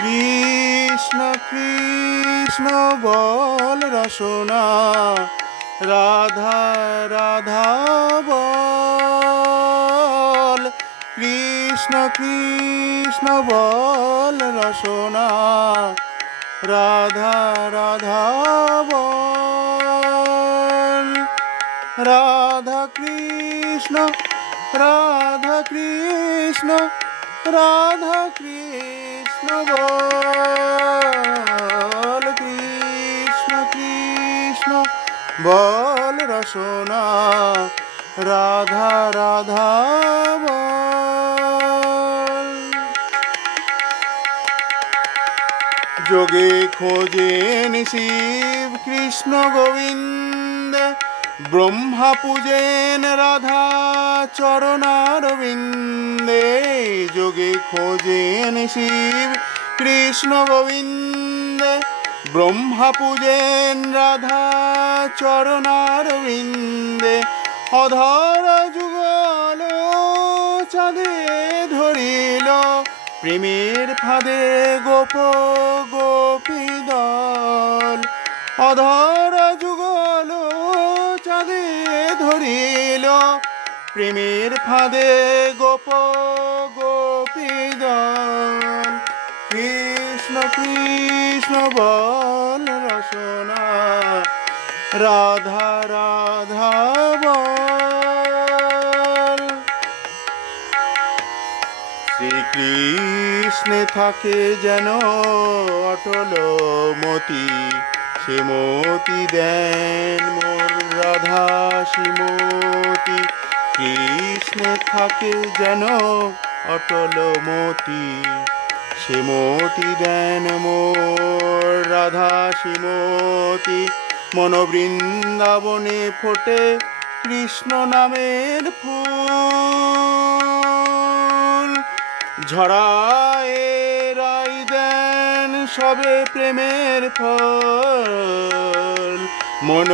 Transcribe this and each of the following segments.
কৃষ্ণ কৃষ্ণ বল রসনা, রাধা রাধা বল। কৃষ্ণ কৃষ্ণ বল রসনা, রাধা রাধা বল। রাধা কৃষ্ণ রাধা কৃষ্ণ রাধা কৃষ্ণ বল। কৃষ্ণ কৃষ্ণ বল রসনা, রাধা রাধা বল। যোগে খোঁজেন শিব কৃষ্ণ গোবিন্দ, ব্রহ্মা পূজেন রাধা চরণারবিন্দে। যোগে খোঁজেন শিব কৃষ্ণ গোবিন্দ, ব্রহ্মা পূজেন রাধা চরণারবিন্দে। অধর যুগল চাঁদে ধরিল, প্রেমের ফাঁদে গোপ গোপী দল। অধর যুগল চাঁদে ধরিল, প্রেমের ফাঁদে গোপ গোপী দল। কৃষ্ণ কৃষ্ণ বল রসনা, রাধা রাধা বল। শ্রীকৃষ্ণে থাকে যেন অটল মতি, সে মতি দেন মোর রাধা শ্রীমতী। কৃষ্ণে থাকে যেন অটল মতি, সে মতি দেন মোর রাধা শ্রীমতী। মন বৃন্দাবনে ফোটে কৃষ্ণ নামের ফুল, ঝরায় রাই দেন সবে প্রেমের ফল। মন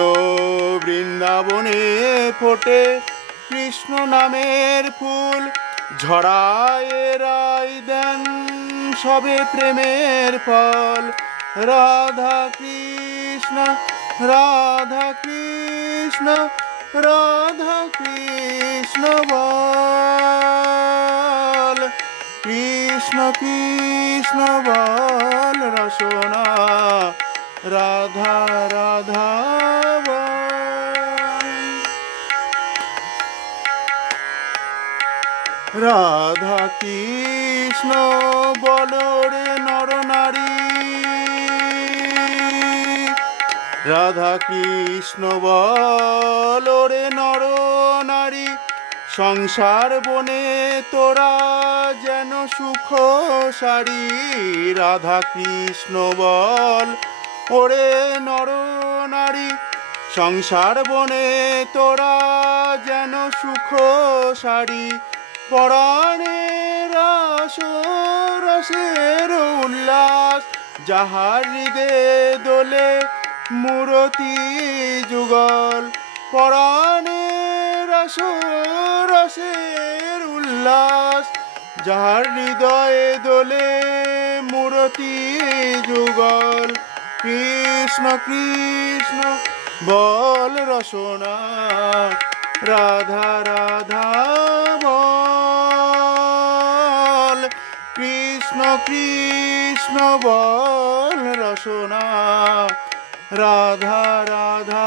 বৃন্দাবনে ফোটে কৃষ্ণ নামের ফুল, ঝরায় রাই দেন সবে প্রেমের ফল। রাধা কৃষ্ণ রাধা কৃষ্ণ রাধা কৃষ্ণ বল। কৃষ্ণ কৃষ্ণ বল রসনা, রাধা রাধা বল। রাধা কৃষ্ণ বল রে নর নারী, রাধা কৃষ্ণ বল রে নর নারী। সংসার বনে তোরা যেন সুখ সারি, রাধা কৃষ্ণ বল ওরে নর নারী। সংসার বনে তোরা যেন সুখ সারি, পরাণে রাস রসের উল্লাস। যাহার হৃদে দোলে মূরতি যুগল, পরাণে রাস রসের উল্লাস। যাহার হৃদয়ে দোলে মূরতি যুগল। কৃষ্ণ কৃষ্ণ বল রসনা, রাধা রাধা বল। কৃষ্ণ কৃষ্ণ বল রসনা, রাধা রাধা